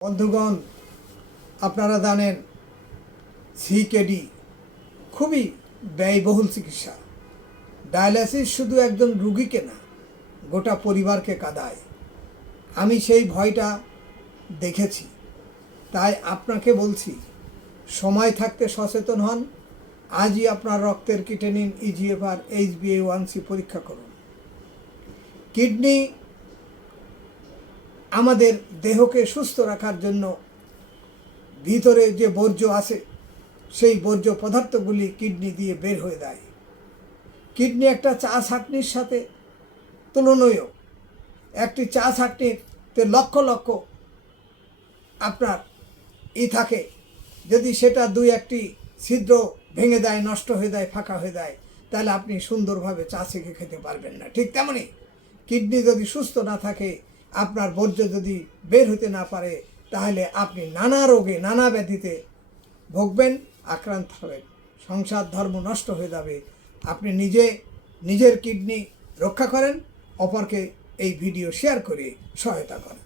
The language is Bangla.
বন্ধুগণ, আপনারা জানেন সিকেডি খুবই ব্যয়বহুল চিকিৎসা। ডায়ালাইসিস শুধু একজন রুগীকে না, গোটা পরিবারকে কাঁদায়। আমি সেই ভয়টা দেখেছি, তাই আপনাকে বলছি, সময় থাকতে সচেতন হন। আজই আপনার রক্তের কিডনি, ইজিএফআর, HbA1c পরীক্ষা করুন। কিডনি আমাদের দেহকে সুস্থ রাখার জন্য ভিতরে যে বর্জ্য আছে সেই বর্জ্য পদার্থগুলি কিডনি দিয়ে বের হয়ে দেয়। কিডনি একটা চা ছাঁকনির সাথে তুলনীয়। একটি চা ছাঁকনিতে লক্ষ লক্ষ আপনার থাকে, যদি সেটা দুই একটি ছিদ্র ভেঙে দেয়, নষ্ট হয়ে যায়, ফাঁকা হয়ে যায়, তাহলে আপনি সুন্দরভাবে চা ছেঁকে খেতে পারবেন না। ঠিক তেমনই কিডনি যদি সুস্থ না থাকে, আপনার বর্জ্য যদি বের হতে না পারে, তাহলে আপনি নানা রোগে, নানা ব্যাধিতে ভুগবেন, আক্রান্ত হবেন, সংসার ধর্ম নষ্ট হয়ে যাবে। আপনি নিজের কিডনি রক্ষা করেন, অপরকে এই ভিডিও শেয়ার করে সহায়তা করেন।